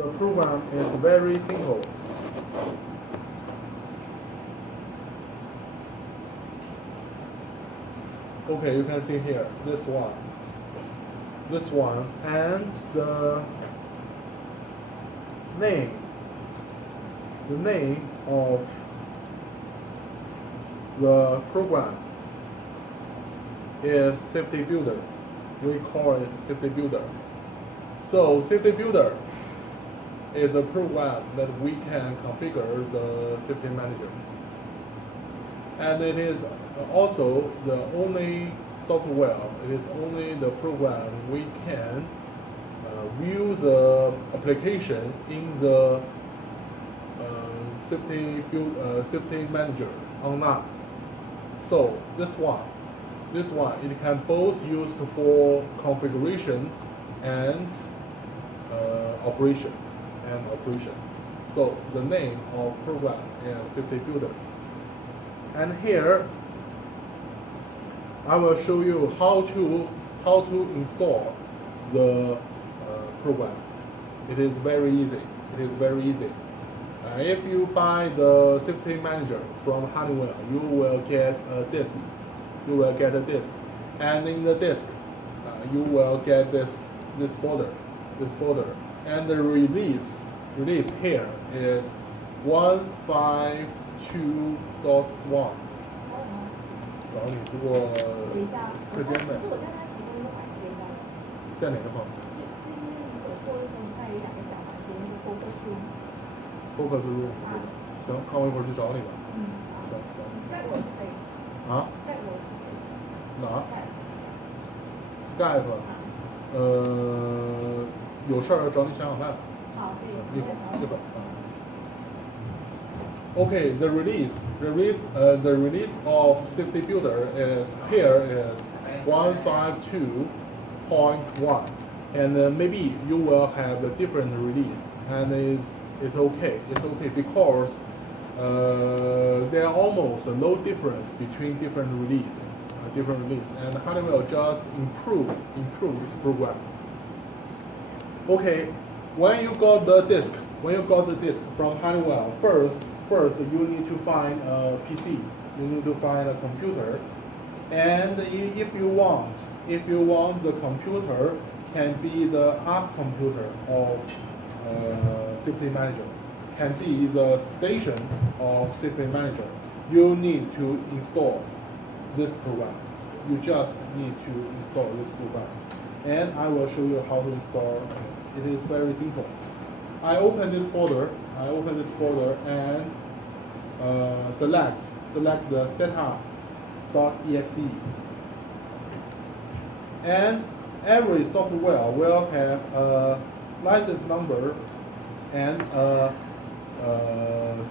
The program is very simple. Okay, you can see here, this one, and the name of the program is Safety Builder. We call it Safety Builder. So Safety Builder is a program that we can configure the safety manager. And it is also the only software, it is only the program we can view the application in the safety manager online. So this one, it can both used for configuration and operation. So the name of program is Safety Builder. And here I will show you how to install the program. It is very easy. If you buy the safety manager from Honeywell, you will get a disk. And in the disk, you will get this folder. And the release here is 152.1。找你不过等一下，课间的。其实我在它其中一个环节的。在哪个方？就是你走过的时候，它有两个小环节，那个 focus room。focus room。行，看我一会儿去找你吧。行。Skype 我是可以。啊 ？Skype 我是可以。哪 ？Skype。有事儿找你想想办法。好，可以。一会儿。Okay, the release of Safety Builder is 152.1, and maybe you will have a different release, and it's okay because there are almost no difference between different release, and Honeywell just improve this program. Okay, when you got the disk from Honeywell, first you need to find a PC, you need to find a computer, and if you want the computer can be the app computer of Safety Manager, can be the station of Safety Manager, you need to install this program. You just need to install this program, and I will show you how to install it. It is very simple. I open this folder and select the setup.exe. And every software will have a license number and a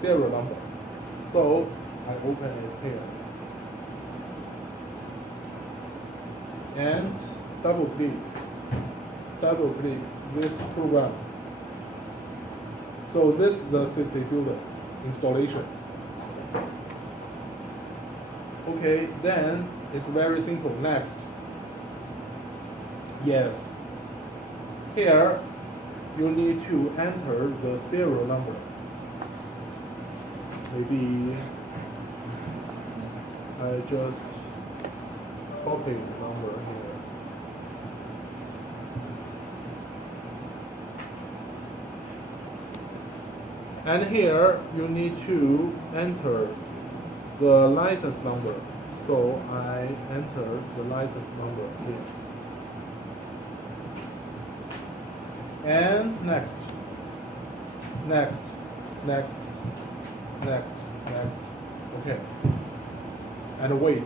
serial number. So I open it here and double click this program. So this is the Safety Builder installation. Okay, then it's very simple. Next. Yes. Here you need to enter the serial number. Maybe I just copy the number here. And here you need to enter the license number. So I enter the license number here. And next. Okay. And wait.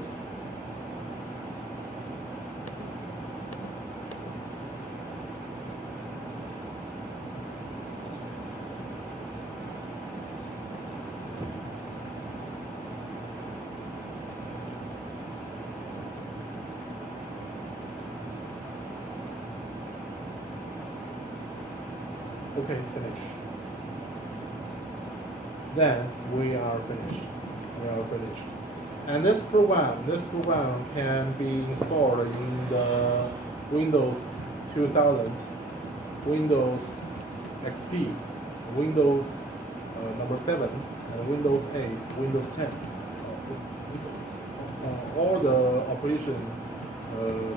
Okay, finish. Then we are finished. And this program can be installed in the Windows 2000, Windows XP, Windows number 7, and Windows 8, Windows 10. All the operation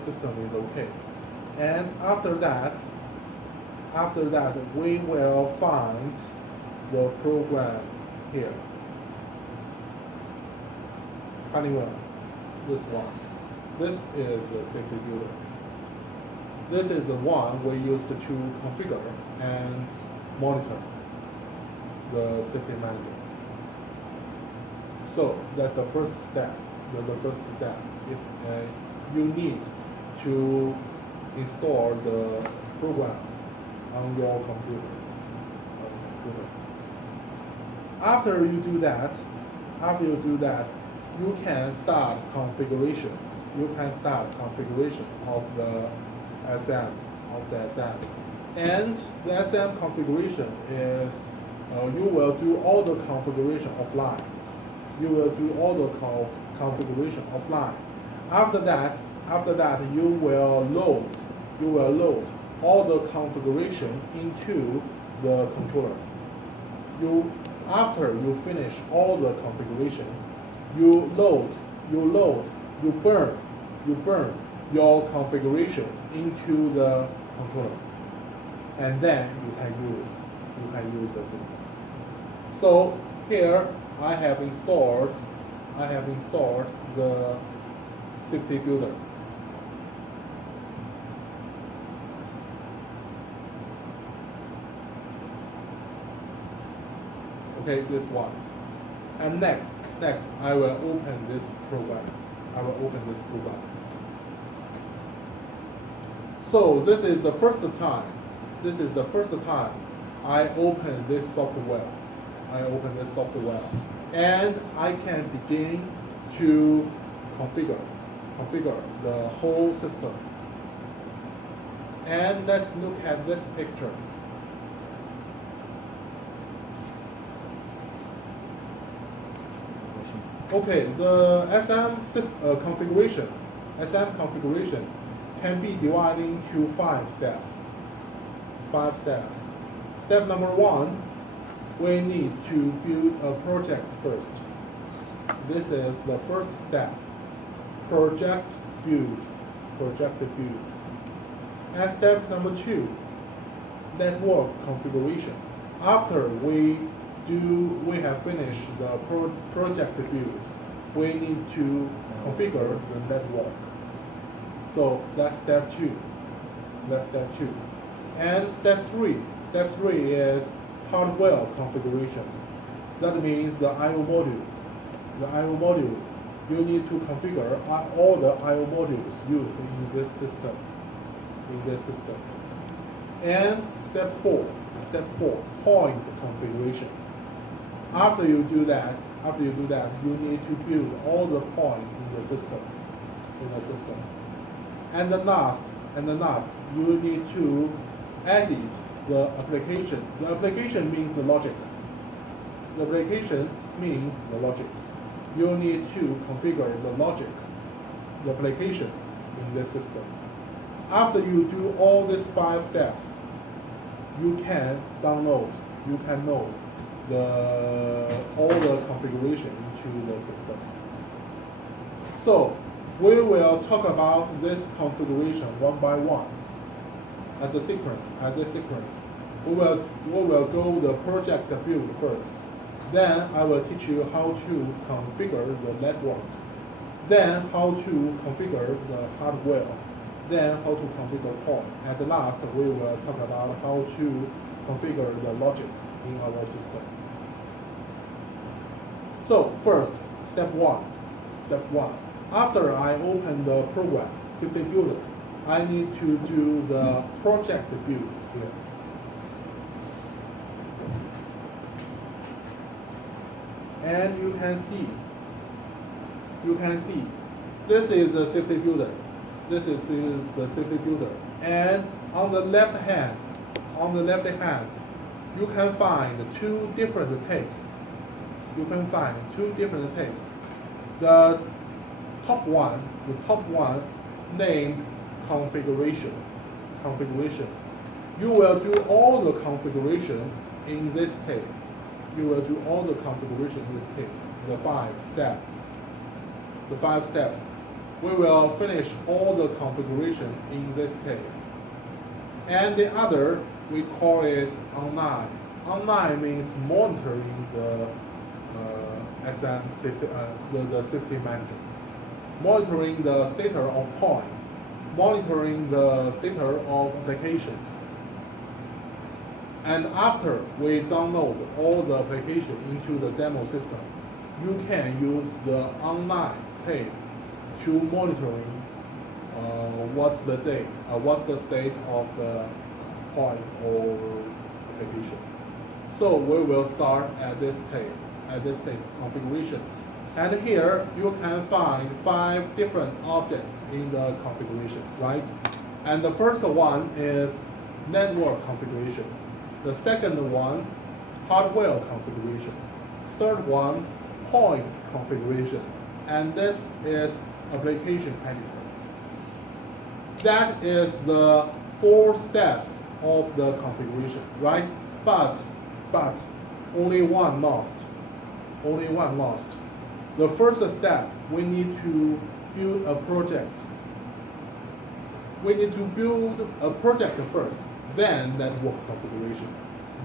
system is okay. And after that, we will find the program here. Honeywell, this one. This is the safety builder. This is the one we used to configure and monitor the safety manager. So that's the first step. If you need to install the program on your computer. After you do that, you can start configuration. Of the SM, and the SM configuration is you will do all the configuration offline. After that, you will load all the configuration into the controller. After you finish all the configuration, you burn your configuration into the controller, and then you can use the system. So here I have installed the safety builder. Okay, this one. And next I will open this program. So this is the first time I open this software. And I can begin to configure the whole system. And let's look at this picture. Okay, the SM configuration can be divided into 5 steps. Step number 1, we need to build a project first. This is the first step. Project build. And step number 2, network configuration. After we have finished the project build, we need to configure the network. So that's step 2. And step 3 is hardware configuration. That means the I/O modules. You need to configure all the I/O modules used in this system. And step 4, point configuration. After you do that, you need to build all the points in the system. And the last, you need to edit the application. The application means the logic. You need to configure the logic, the application in this system. After you do all these 5 steps, you can load all the configuration into the system. So we will talk about this configuration one by one. As a sequence. We will go the project build first. Then I will teach you how to configure the network. Then how to configure the hardware. Then how to configure point. At last, we will talk about how to configure the logic in our system. So first, step one. After I open the program, Safety Builder, I need to do the project build here. And you can see, this is the Safety Builder. And on the left hand, you can find 2 different tapes. The top one named configuration. You will do all the configuration in this tape. You will do all the configuration in this tape, the 5 steps. The 5 steps. We will finish all the configuration in this tape. And the other, we call it online. Online means monitoring the SM safety, the safety manager. Monitoring the status of points. Monitoring the status of applications. And after we download all the application into the demo system, you can use the online tape to monitoring what's the state of the point or application. So we will start at this tape configuration. And here you can find 5 different objects in the configuration, right? And the first one is network configuration. The second one, hardware configuration. Third one, point configuration. And this is application editor. That is the 4 steps of the configuration, right? But only one lost. Only one lost. The first step, we need to build a project. We need to build a project first, then network configuration,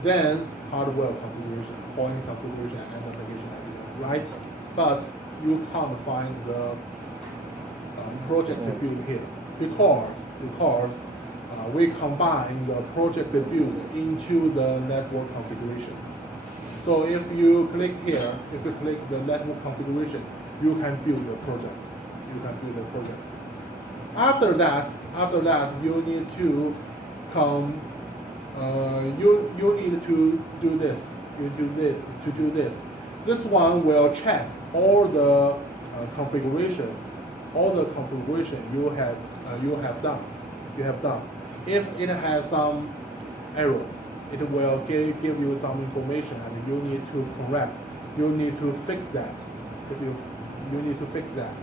then hardware configuration, point configuration, and application editor, right? But you can't find the project build here because we combine the project build into the network configuration. So if you click here, if you click the network configuration, you can build the project. You can build the project. After that, you need to come. You need to do this. To do this. This one will check all the configuration, you have done. If it has some error, it will give you some information, and you need to correct. You need to fix that. You need to fix that.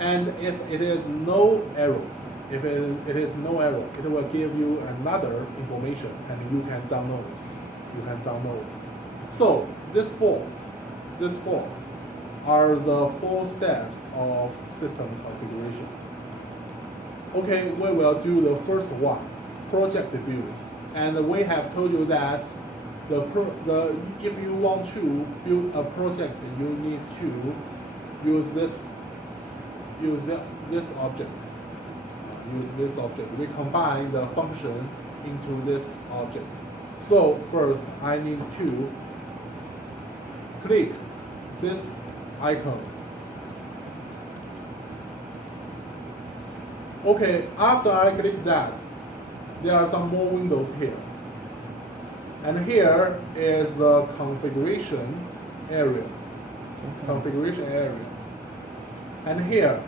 And if it is no error, it will give you another information, and you can download it. So these four are the 4 steps of system configuration. Okay, we will do the first one, project build. And we have told you that if you want to build a project, you need to use this object. Use this object. We combine the function into this object. So first, I need to click this icon. Okay, after I click that, there are some more windows here. And here is the configuration area. And here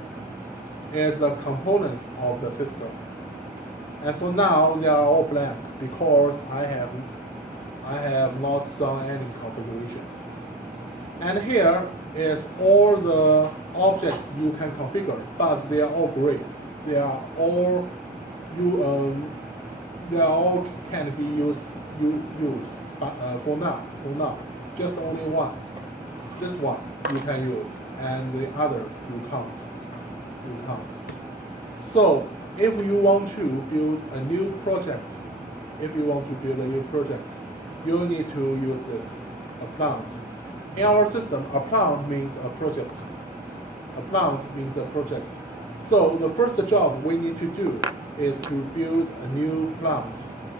is the components of the system. And for now, they are all blank because I have not done any configuration. And here is all the objects you can configure, but they are all gray. They are all can be used. For now, just only one. This one you can use, and the others you can't. So if you want to build a new project, you need to use this, a plant. In our system, a plant means a project. So the first job we need to do is to build a new plant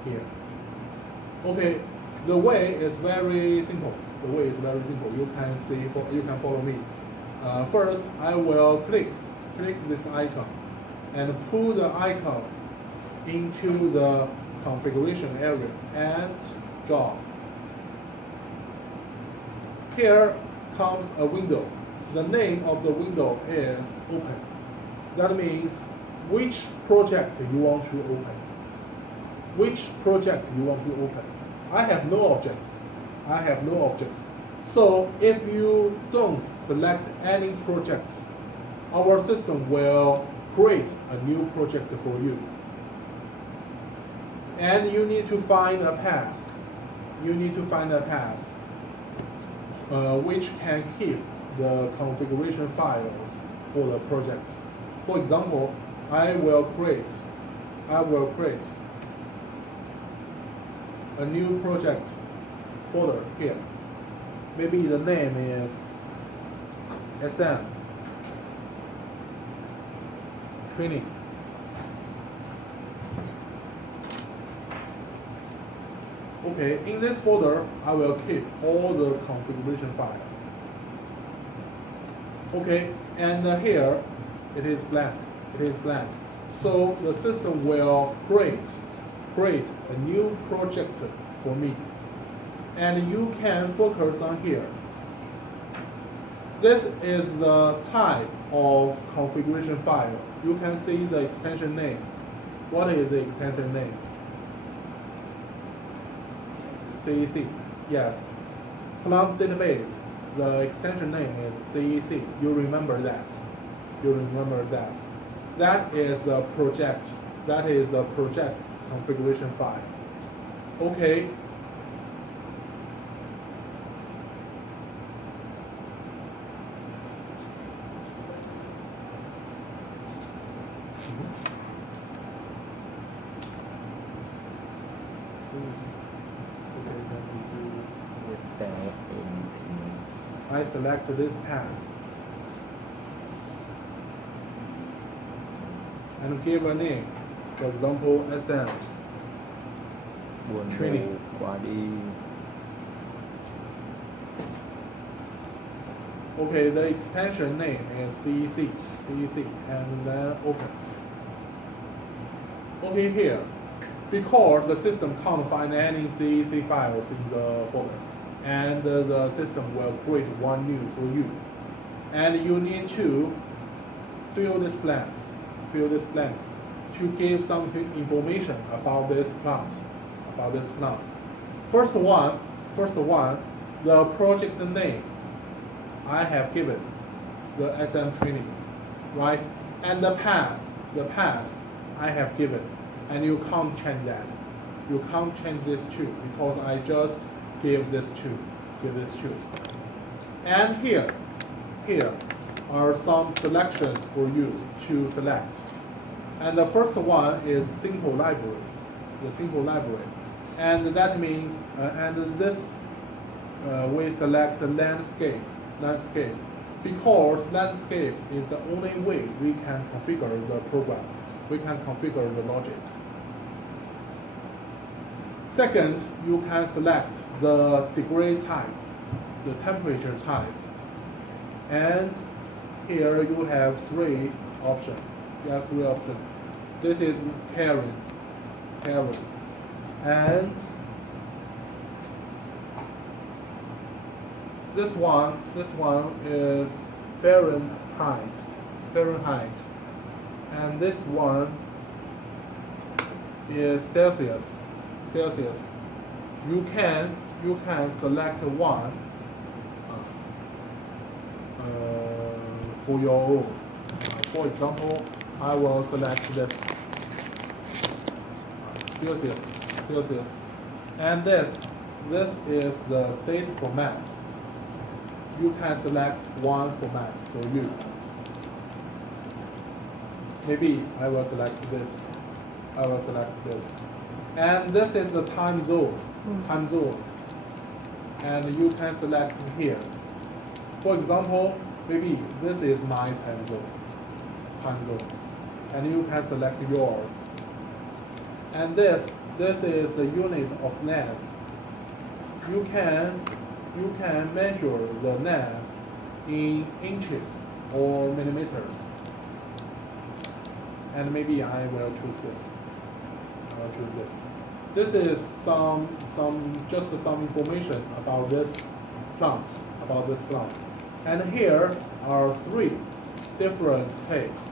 here. Okay, the way is very simple. You can follow me. First, I will click this icon and pull the icon into the configuration area and job. Here comes a window. The name of the window is open. That means which project you want to open. I have no objects. So if you don't select any project, our system will create a new project for you. And you need to find a path. You need to find a path which can keep the configuration files for the project. For example, I will create a new project folder here. Maybe the name is SM training. Okay, in this folder, I will keep all the configuration files. Okay, and here it is blank. It is blank. So the system will create a new project for me, and you can focus on here. This is the type of configuration file. You can see the extension name. What is the extension name? CEC. Yes. Plant database. The extension name is CEC. You remember that. You remember that. That is the project. That is the project configuration file. Okay. I select this path and give a name, for example, SM training. Okay, the extension name is CEC, and then open. Okay, here, because the system can't find any CEC files in the folder, and the system will create one new for you. And you need to fill these blanks to give some information about this plant. First one, the project name I have given, the SM training, right? And the path I have given, and you can't change that. You can't change this too, because I just give this two. And here are some selections for you to select. And the first one is simple library, and that means we select the landscape, because landscape is the only way we can configure the program, we can configure the logic. Second, you can select the degree type, the temperature type, and here you have three options. This is Kelvin, and this one is Fahrenheit, and this one is Celsius. You can select one for your own. For example, I will select this Celsius, and this is the date format. You can select one format for you. Maybe I will select this. And this is the time zone. And you can select here. For example, maybe this is my time zone. And you can select yours. And this is the unit of NAS. You can measure the NAS in inches or millimeters. And maybe I will choose this. This is some information about this plant. And here are three different tapes.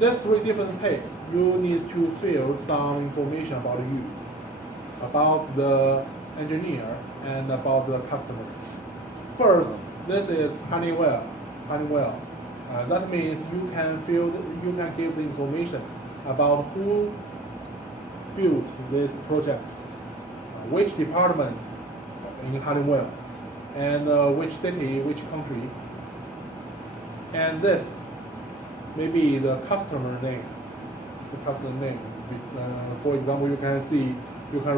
These three different tapes, you need to fill some information about you, about the engineer, and about the customer. First, this is Honeywell. That means you can give the information about who built this project, which department in Honeywell, and which city, which country, and this maybe the customer name. The customer name. For example, you can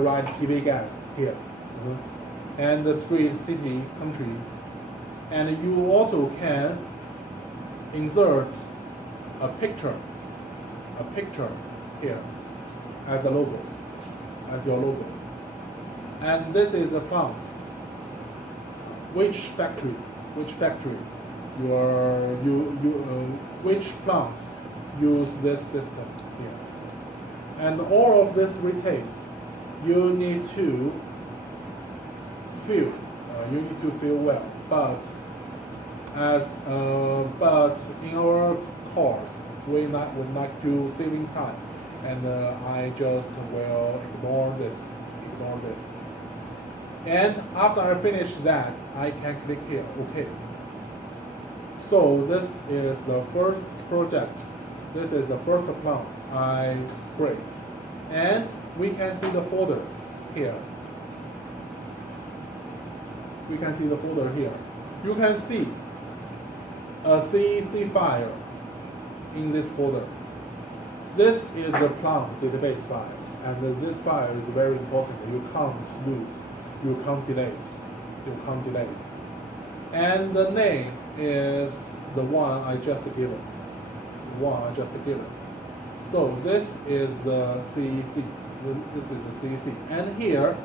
write PV gas here, and the street, city, country, and you also can insert a picture here as a logo, as your logo. And this is a plant. Which factory? Which plant use this system here? And all of this retails, you need to fill. You need to fill well, but in our course we would like to saving time, and I just will ignore this. And after I finish that, I can click here, OK. So this is the first project. This is the first plant I create, and we can see the folder here. We can see the folder here. You can see a CEC file in this folder. This is the plant database file, and this file is very important. You can't lose, you can't delete. And the name is the one I just given. So this is the CEC. This is the CEC, and here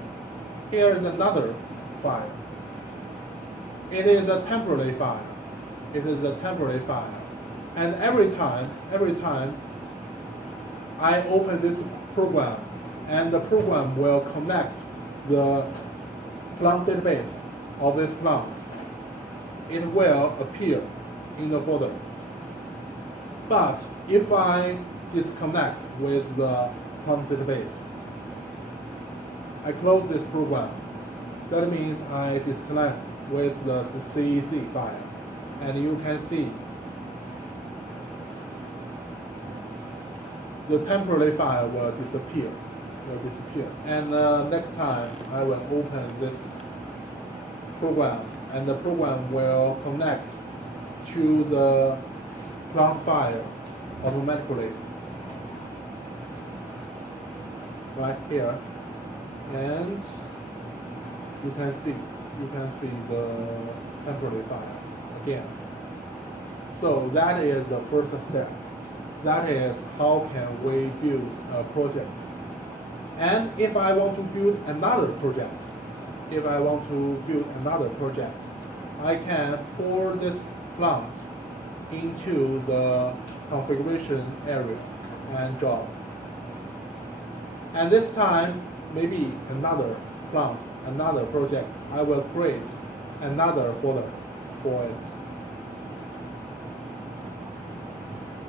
is another file. It is a temporary file. And every time I open this program, and the program will connect the plant database of this plant, it will appear in the folder. But if I disconnect with the plant database, I close this program, that means I disconnect with the CEC file, and you can see the temporary file will disappear. And next time I will open this program, and the program will connect to the plant file automatically right here, and you can see the temporary file again. So that is the first step. That is how can we build a project. And if I want to build another project, I can pour this plant into the configuration area and drop. And this time, maybe another plant, another project, I will create another folder for it.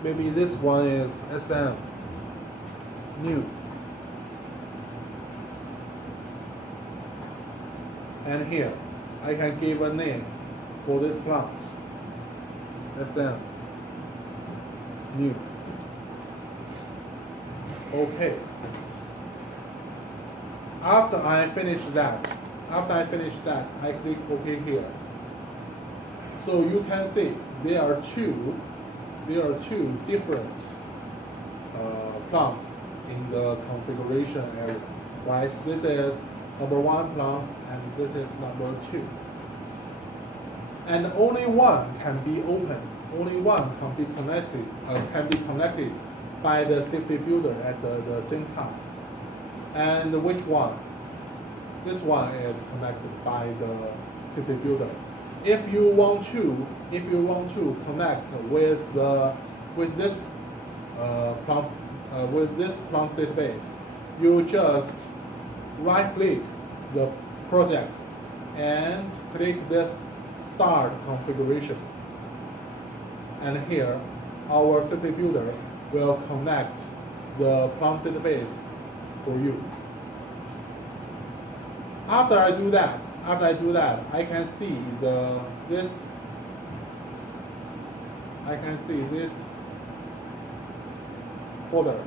Maybe this one is SM, new. And here, I can give a name for this plant, SM, new. OK. After I finish that, I click OK here. So you can see there are two different plants in the configuration area, right? This is number 1 plant, and this is number 2. And only one can be opened. Only one can be connected by the safety builder at the same time. And which one? This one is connected by the safety builder. If you want to connect with this plant database, you just right-click the project and click this Start Configuration. And here, our safety builder will connect the plant database for you. After I do that, I can see this folder.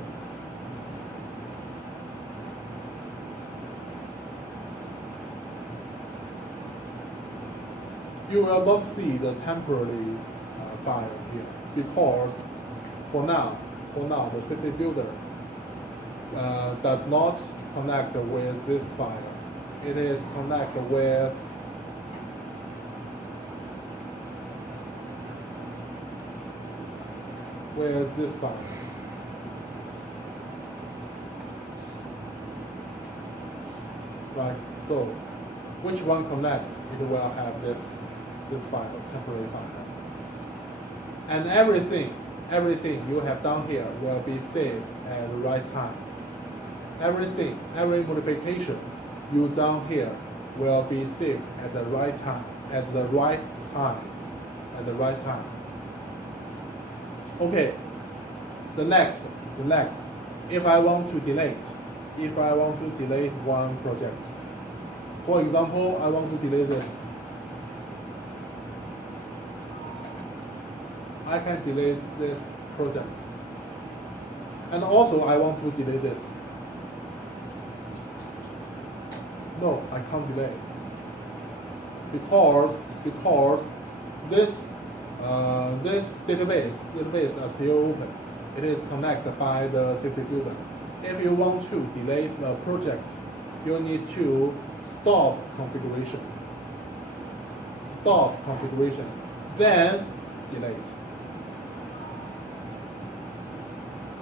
you will not see the temporary file here because for now, the safety builder does not connect with this file. It is connected with this file. Right, so which one connect, it will have this file, temporary file. And everything you have done here will be saved at the right time. Every modification you done here will be saved at the right time, Okay, the next, if I want to delete one project, for example, I want to delete this. I can delete this project. And also I want to delete this. No, I can't delete. Because this database is still open. It is connected by the safety builder. If you want to delete the project, you need to stop configuration, then delete.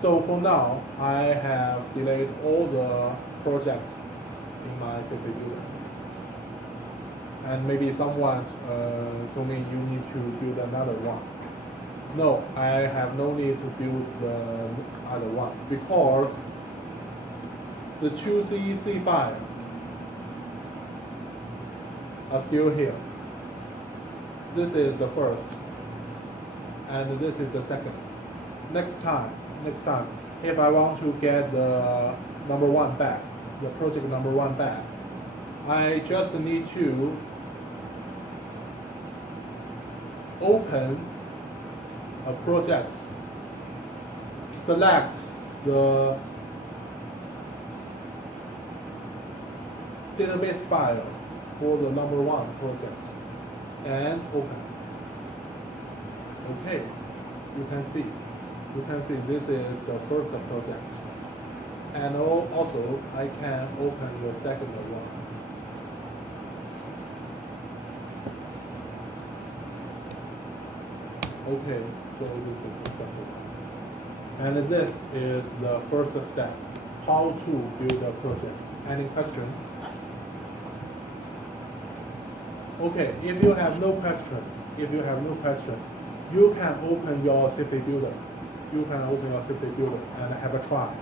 So for now, I have deleted all the projects in my safety builder. And maybe someone told me you need to build another one. No, I have no need to build the other one because the two CEC files are still here. This is the first, and this is the second. Next time, if I want to get the number one back, the project number one back, I just need to open a project, select the database file for the number one project, and open. Okay, you can see this is the first project, and also I can open the second one. Okay, so this is the second one. And this is the first step, how to build a project. Any question? Okay, if you have no question, you can open your safety builder. And have a try.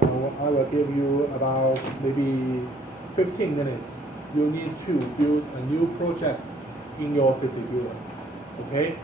So I will give you about maybe 15 minutes. You need to build a new project in your safety builder. Okay?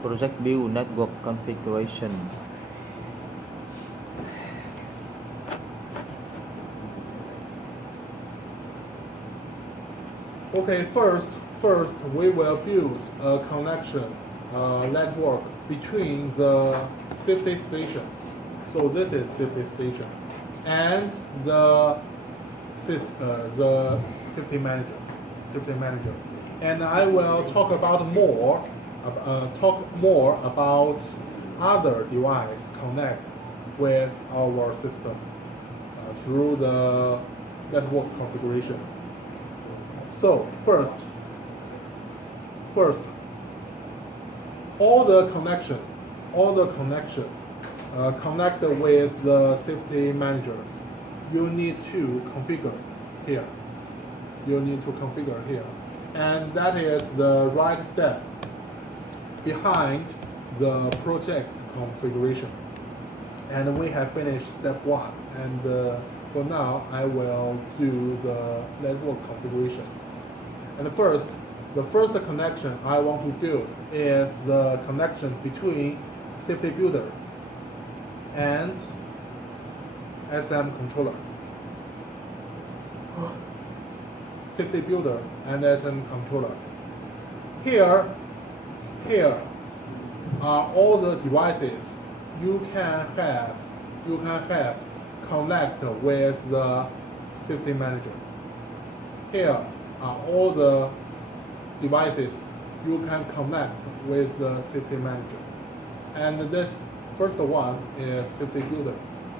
Project build network configuration. Okay, first we will build a connection network between the safety station. So this is safety station, and the safety manager. And I will talk more about other device connect with our system through the network configuration. So first, all the connection connected with the safety manager, you need to configure here. And that is the right step behind the project configuration. And we have finished step 1. And for now, I will do the network configuration. And the first connection I want to do is the connection between safety builder and SM controller. Safety builder and SM controller. Here are all the devices you can have connect with the safety manager. Here are all the devices you can connect with the safety manager. And this first one is safety builder.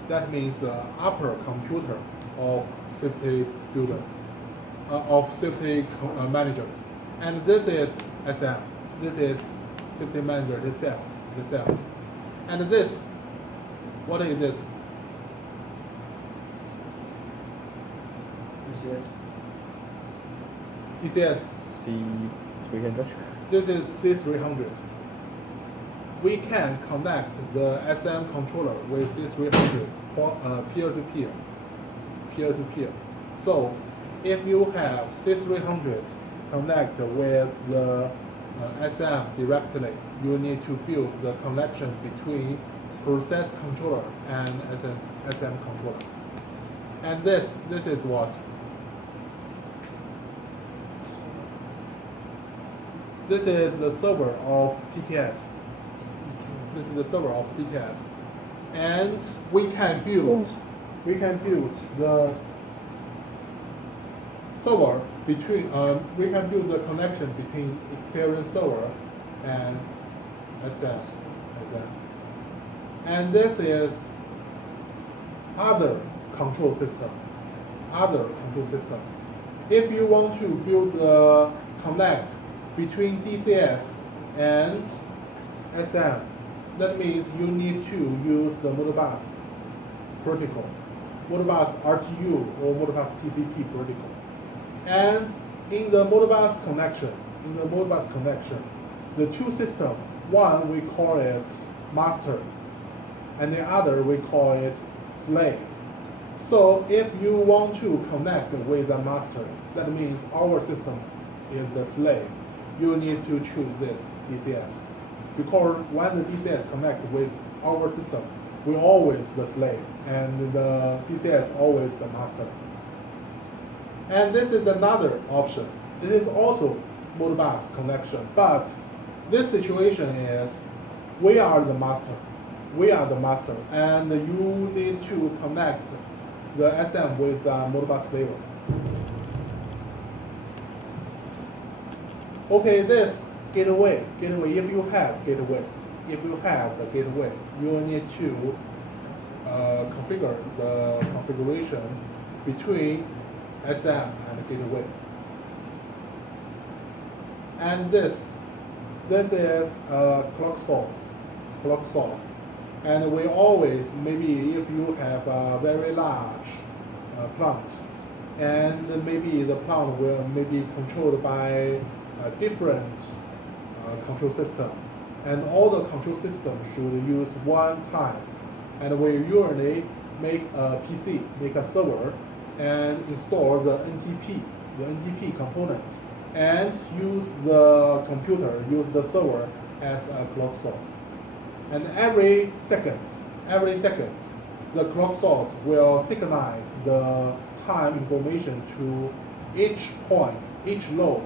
That means the upper computer of safety builder, of safety manager. And this is SM. This is safety manager itself. And this, what is this? DCS. C300. This is C300. We can connect the SM controller with C300 for peer-to-peer. So if you have C300 connect with the SM directly, you need to build the connection between process controller and SM controller. And this is what? This is the server of PTS. This is the server of PTS. And we can build the server between we can build the connection between experience server and SM. And this is other control system. If you want to build the connect between DCS and SM, that means you need to use the Modbus protocol, Modbus RTU or Modbus TCP protocol. And in the Modbus connection, the two systems, one we call it master, and the other we call it slave. So if you want to connect with a master, that means our system is the slave. You need to choose this DCS. Because when the DCS connect with our system, we always the slave, and the DCS always the master. And this is another option. It is also Modbus connection, but this situation is we are the master, and you need to connect the SM with Modbus slave. Okay, this gateway. If you have the gateway, you need to configure the configuration between SM and gateway. And this is clock source. And we always, maybe if you have a very large plant, and maybe the plant will maybe controlled by different control system, and all the control systems should use one time. And we usually make a PC, make a server, and install the NTP components, and use the computer, use the server as a clock source. And every second, the clock source will synchronize the time information to each point, each node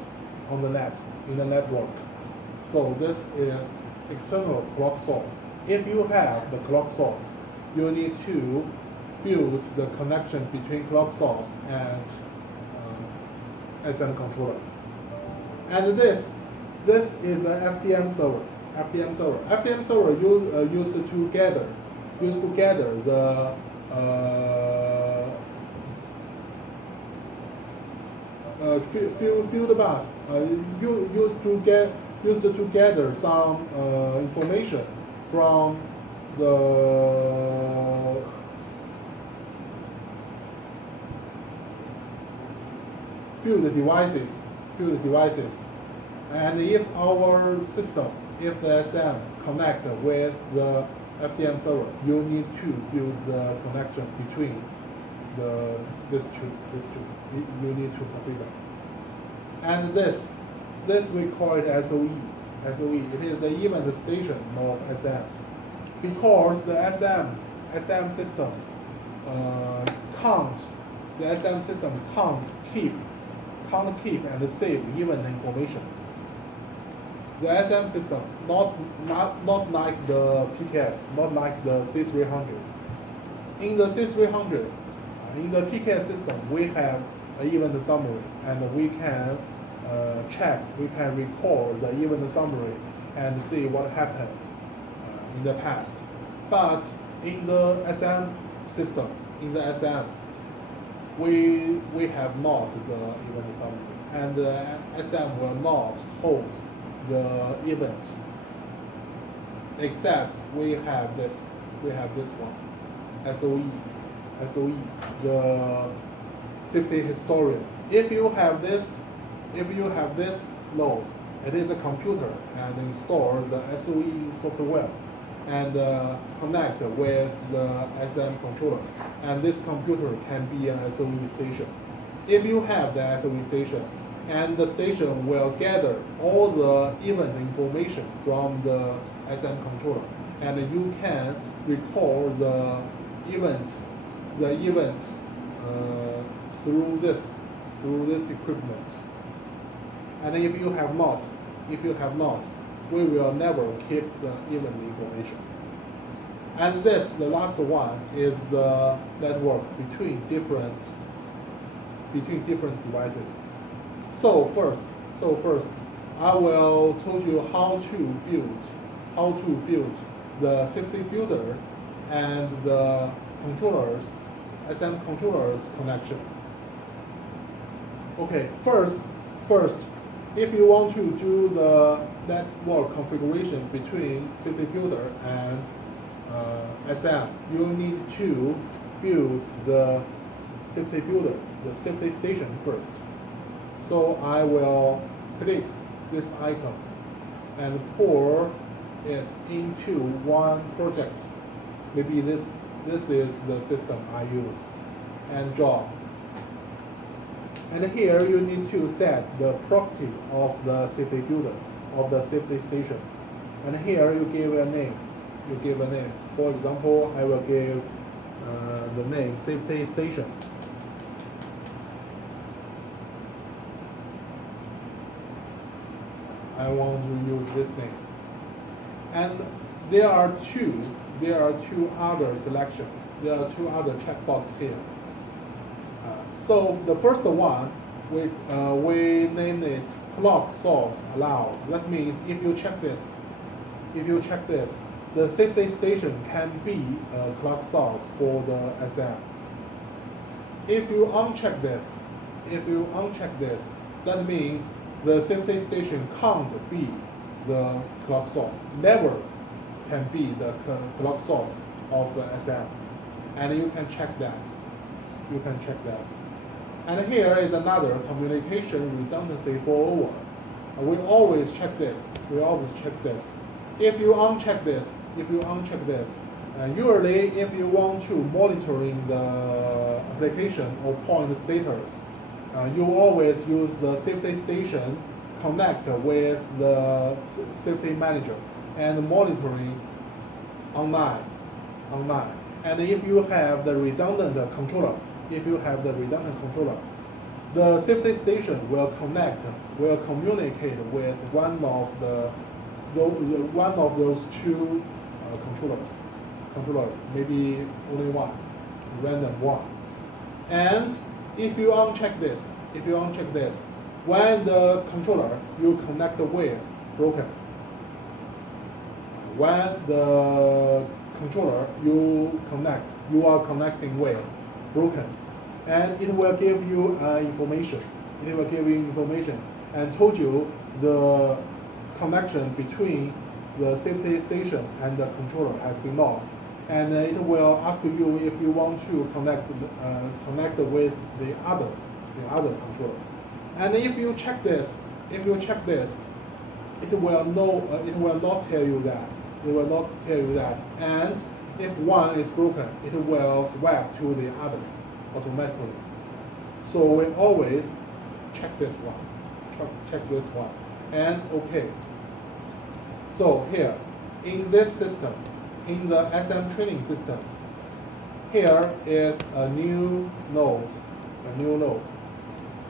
on the net, in the network. So this is external clock source. If you have the clock source, you need to build the connection between clock source and SM controller. And this is an FDM server. FDM server used to gather the field bus. Used to gather some information from the field devices. And if our system, if the SM connect with the FTM server, you need to build the connection between these two. You need to configure. And this we call it SOE. SOE. It is the event station of SM. Because the SM system can't keep and save event information. The SM system, not like the PKS, not like the C300. In the C300, in the PKS system, we have an event summary, and we can we can record the event summary and see what happened in the past. But in the SM system, we have not the event summary, and the SM will not hold the event, except we have this one, SOE, the safety historian. If you have this node, it is a computer and install the SOE software and connect with the SM controller, and this computer can be an SOE station. If you have the SOE station, and the station will gather all the event information from the SM controller, and you can record the events through this equipment. And if you have not, we will never keep the event information. And the last one is the network between different devices. So first, I will tell you how to build the safety builder and the SM controllers connection. Okay, first, if you want to do the network configuration between safety builder and SM, you need to build the safety builder, the safety station first. So I will click this icon and pour it into one project. Maybe this is the system I used, and draw. And here you need to set the property of the safety builder, of the safety station. And here you give a name. For example, I will give the name safety station. I want to use this name. And there are two other selections. There are two other checkboxes here. So the first one, we named it clock source allowed. That means if you check this, the safety station can be a clock source for the SM. If you uncheck this, that means the safety station can't be the clock source. Never can be the clock source of the SM. And you can check that. And here is another communication redundancy for over. We always check this. If you uncheck this, usually if you want to monitoring the application or point status, you always use the safety station connect with the safety manager and monitoring online. And if you have the redundant controller, the safety station will communicate with one of those two controllers, maybe only one, random one. And if you uncheck this, when the controller you connect with broken, when the controller you are connecting with broken, and it will give you information. And told you the connection between the safety station and the controller has been lost. And it will ask you if you want to connect with the other controller. And if you check this, it will not tell you that. It will not tell you that. And if one is broken, it will swap to the other automatically. So we always check this one, check this one, and okay. So here, in this system, in the SM training system, here is a new node,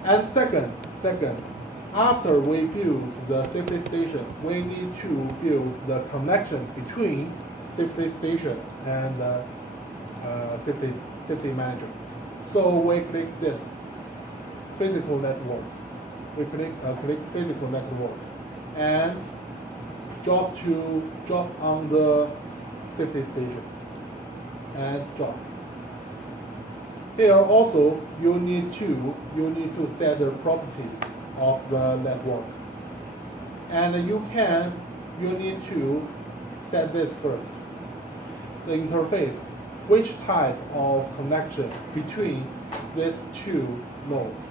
And second, after we build the safety station, we need to build the connection between safety station and safety manager. So we click this physical network. We click physical network and drop on the safety station and drop. Here also you need to set the properties of the network, and you need to set this first. The interface, which type of connection between these two nodes,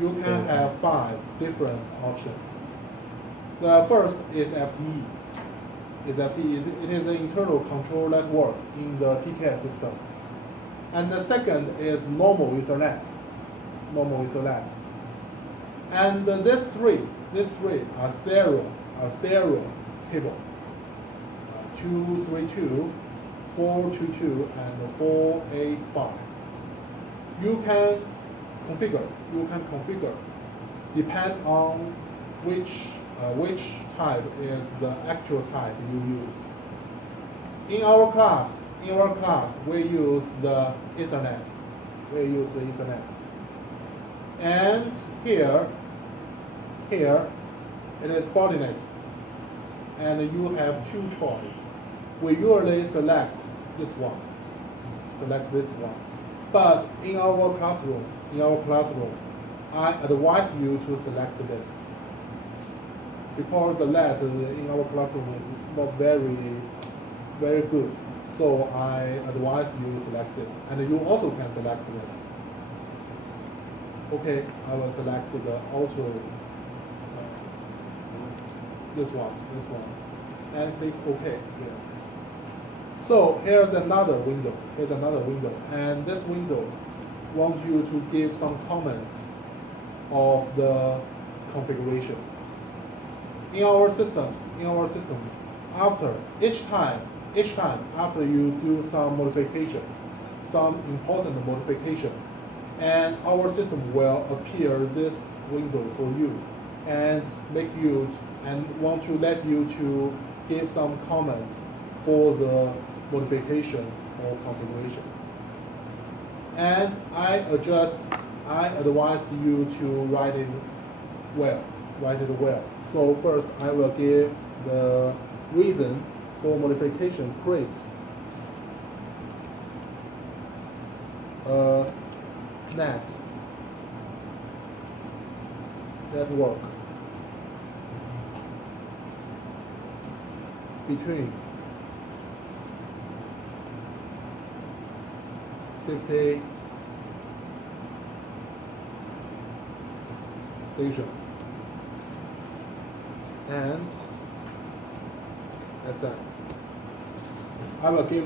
You can have 5 different options. The first is FTE. It is an internal control network in the PKS system. And the second is normal Ethernet. And these three are serial cable. 232, 422, and 485. You can configure depend on which type is the actual type you use. In our class, we use the Ethernet. And here it is coordinate. And you have 2 choices. We usually select this one. But in our classroom, I advise you to select this, because the LED in our classroom is not very good. So I advise you select this, and you also can select this. Okay, I will select the auto, this one, and click OK here. So here's another window, and this window wants you to give some comments of the configuration. In our system, after each time after you do some modification, some important modification, and our system will appear this window for you and want to let you to give some comments for the modification or configuration. And I advise you to write it well. So first I will give the reason for modification. Create a network between safety station and SM. I will give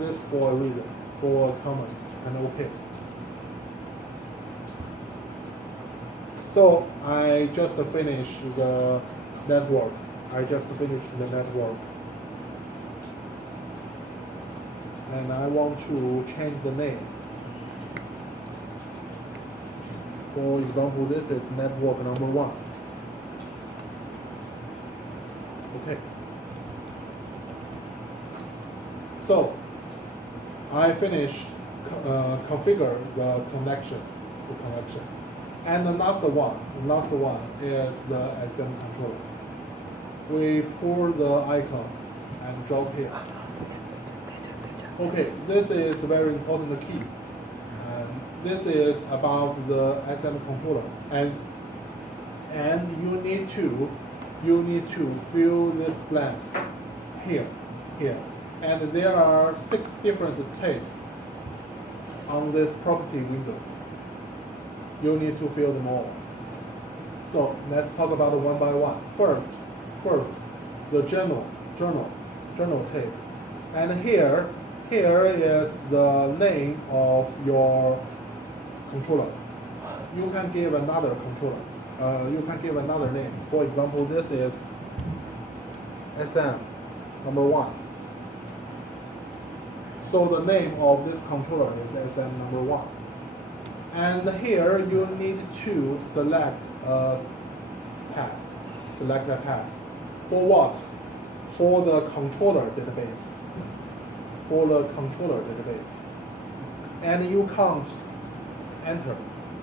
this for a reason, for comments, and OK. So I just finished the network. And I want to change the name. For example, this is network number 1. Okay. So I finished configure the connection. And the last one is the SM controller. We pull the icon and drop here. Okay, this is a very important key. This is about the SM controller, and you need to fill this blanks here, and there are 6 different tabs on this property window. You need to fill them all. So let's talk about it one by one. First, the journal tape. And here is the name of your controller. You can give another controller. You can give another name. For example, this is SM number 1. So the name of this controller is SM number 1. And here you need to select a path. Select a path. For what? For the controller database. For the controller database. And you can't enter.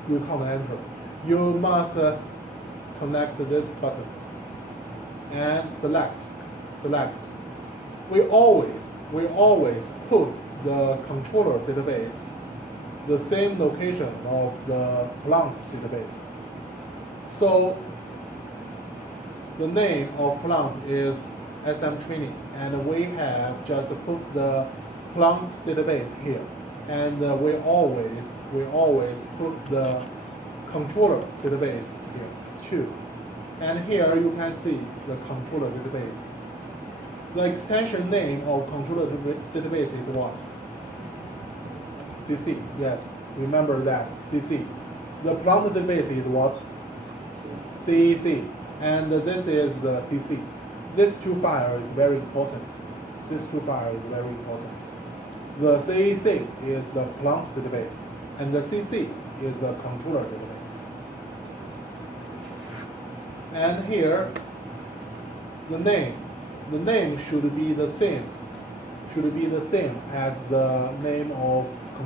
You can't enter. You must connect this button and select. We always put the controller database the same location of the plant database. So the name of plant is SM training, and we have just put the plant database here, and we always put the controller database here too. And here you can see the controller database. The extension name of controller database is what? CC, yes, remember that, CC. The plant database is what? CEC, and this is the CC. This two file is very important. This two file is very important. The CEC is the plant database, and the CC is the controller database. And here, the name should be the same as the name of